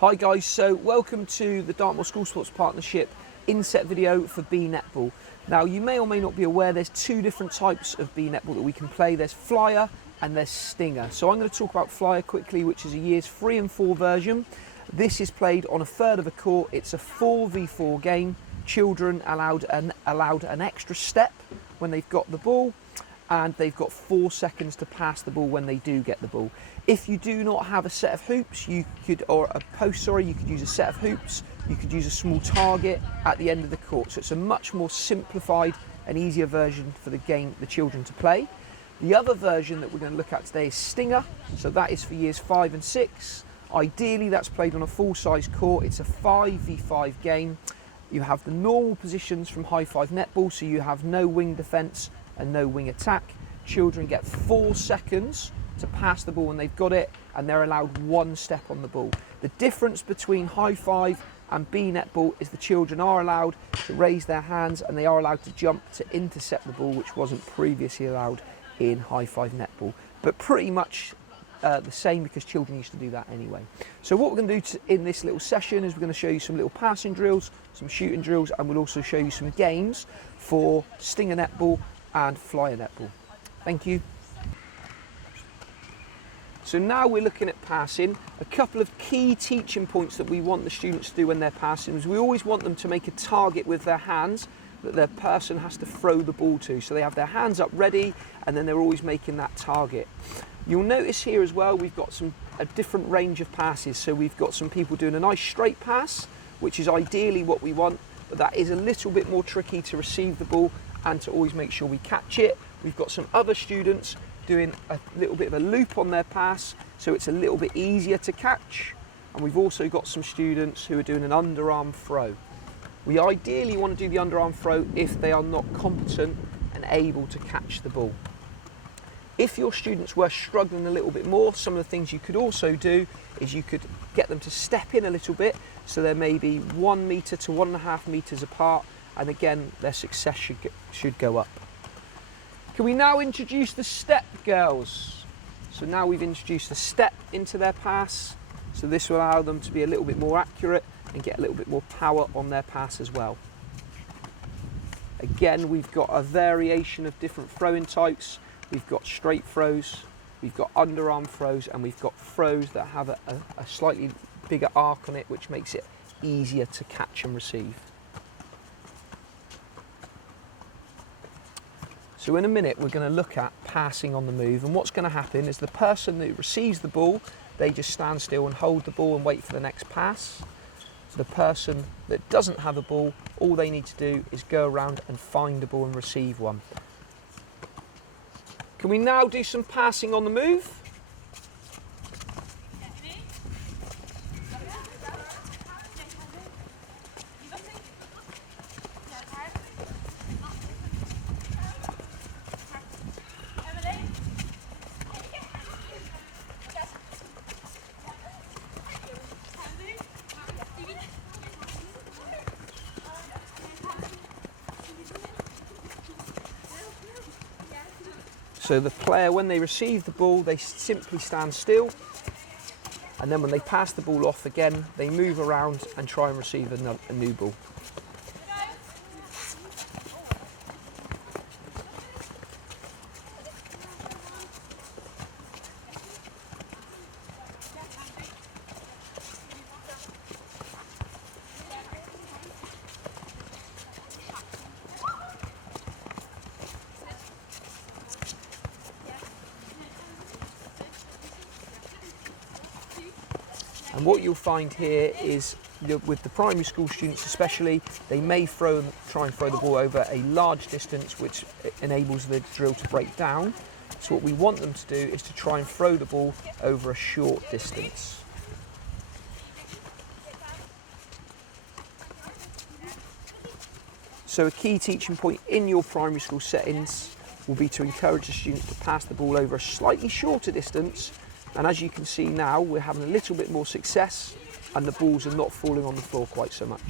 Hi guys, so welcome to the Dartmoor School Sports Partnership inset video for B netball. Now you may or may not be aware there's two different types of B netball that we can play. There's flyer and there's stinger. So I'm going to talk about flyer quickly, which is a years 3 and 4 version. This is played on a third of a court. It's a 4v4 game. Children allowed an extra step when they've got the ball, and they've got 4 seconds to pass the ball when they do get the ball. If you do not have a set of hoops, you could use a set of hoops, you could use a small target at the end of the court. So it's a much more simplified and easier version for the children to play. The other version that we're going to look at today is stinger. So that is for years 5 and 6. Ideally that's played on a full-size court. It's a 5v5 game. You have the normal positions from high five netball, so you have no wing defence and no wing attack. Children get 4 seconds to pass the ball when they've got it, and they're allowed 1 step on the ball. The difference between high five and B netball is the children are allowed to raise their hands and they are allowed to jump to intercept the ball, which wasn't previously allowed in high five netball, but pretty much the same because children used to do that anyway. So what we're going to do in this little session is we're going to show you some little passing drills, some shooting drills, and we'll also show you some games for stinger netball and flyer netball. Thank you. So now we're looking at passing. A couple of key teaching points that we want the students to do when they're passing is we always want them to make a target with their hands that their person has to throw the ball to. So they have their hands up ready, and then they're always making that target. You'll notice here as well we've got a different range of passes. So we've got some people doing a nice straight pass, which is ideally what we want, but that is a little bit more tricky to receive the ball and to always make sure we catch it. We've got some other students doing a little bit of a loop on their pass, so it's a little bit easier to catch. And we've also got some students who are doing an underarm throw. We ideally want to do the underarm throw if they are not competent and able to catch the ball. If your students were struggling a little bit more, some of the things you could also do is you could get them to step in a little bit, so they're maybe 1 metre to 1.5 metres apart, and again their success should go up. Can we now introduce the step, girls? So now we've introduced the step into their pass, so this will allow them to be a little bit more accurate and get a little bit more power on their pass as well. Again, we've got a variation of different throwing types. We've got straight throws, we've got underarm throws, and we've got throws that have a slightly bigger arc on it, which makes it easier to catch and receive. So in a minute we're going to look at passing on the move, and what's going to happen is the person that receives the ball, they just stand still and hold the ball and wait for the next pass. So the person that doesn't have a ball, all they need to do is go around and find a ball and receive one. Can we now do some passing on the move? So the player, when they receive the ball, they simply stand still, and then when they pass the ball off again, they move around and try and receive a new ball. And what you'll find here is, with the primary school students especially, they may try and throw the ball over a large distance, which enables the drill to break down. So what we want them to do is to try and throw the ball over a short distance. So a key teaching point in your primary school settings will be to encourage the students to pass the ball over a slightly shorter distance. And as you can see now, we're having a little bit more success and the balls are not falling on the floor quite so much.